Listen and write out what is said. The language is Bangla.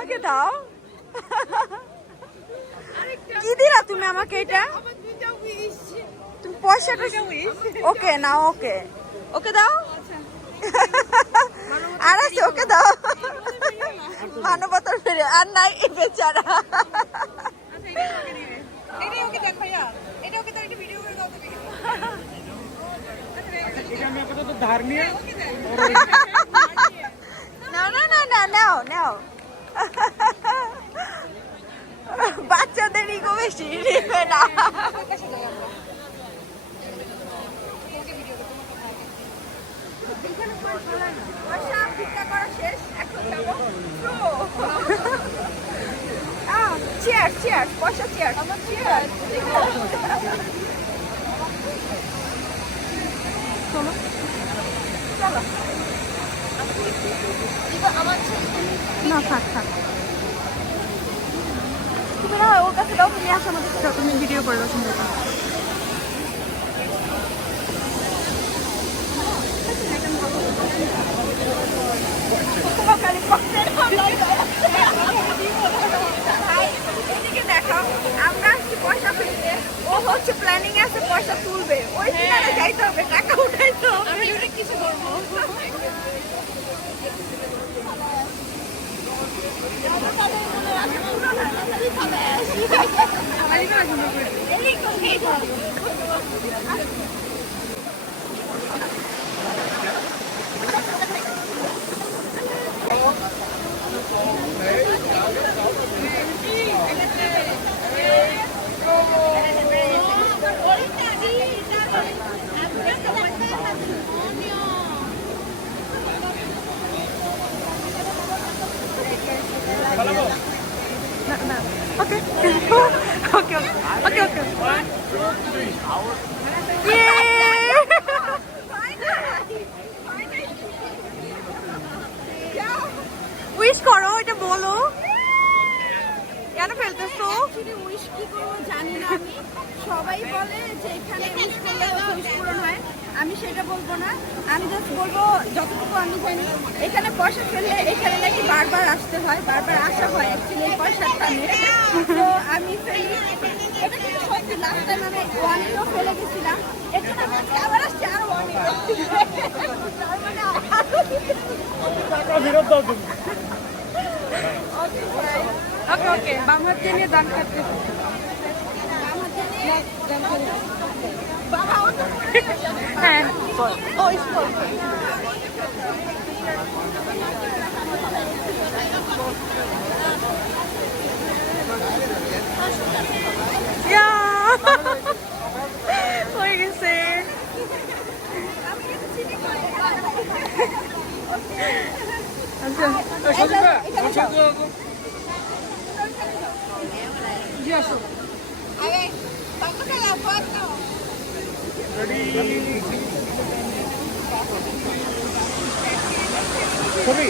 আমাকে দাও। কি দিলা তুমি আমাকে এটা? তুমি পয়সাটা ওকে না ওকে ওকে দাও। আর আছে ওকে দাও। মানবতার ফিরে আর নাই এই বেচারা। না না না না নাও নাও। বাচ্চাদের ইগো বেশি নেবে না। চেয়ার চেয়ার পয়সা চেয়ার চেয়ার। চলো চলো না থাক থাক তুমি না ওর কাছে দাও। তুমি আসো আমাদের সাথে, তুমি ভিডিও করে দাও সুন্দর। দেখো আমরা আসছি পয়সা ফেলতে, ও হচ্ছে প্ল্যানিং আছে পয়সা তুলবে, ওই ঠিকানা যাইতে হবে, টাকা উঠাইতে হবে। আমি ওটা কিছু করবো। Okay. Okay. Okay. Okay. 1, 2, 3. Yay! Wish করো, এটা বলো কেন ফেলতেছো? উইশ কি করবো জানি না আমি। সবাই বলে যে এখানে উইশ করলে উইশ পূরণ হয়, আমি সেটা বলবো না। আমি জাস্ট বলবো যতটুকু আমি জানি এখানে পয়সা ফেললে এখানে নাকি বারবার আসতে হয়, বারবার আসা হয় অ্যাকচুয়ালি এই পয়সার টানে। তো আমি ফেলি, এটা কিন্তু সত্যি। লাস্ট টাইম আমি 1 ইউরো ফেলে গেছিলাম, এখানে আমি আজকে আবার আসছি আরো 1 ইউরো। টাকা ফেরত দাও তুমি। ওকে ওকে বাম হাত দিয়ে নিয়ে দান করতে। হ্যাঁ ও স্কুল হয়ে গেছে। আচ্ছা জি আসো। ছবি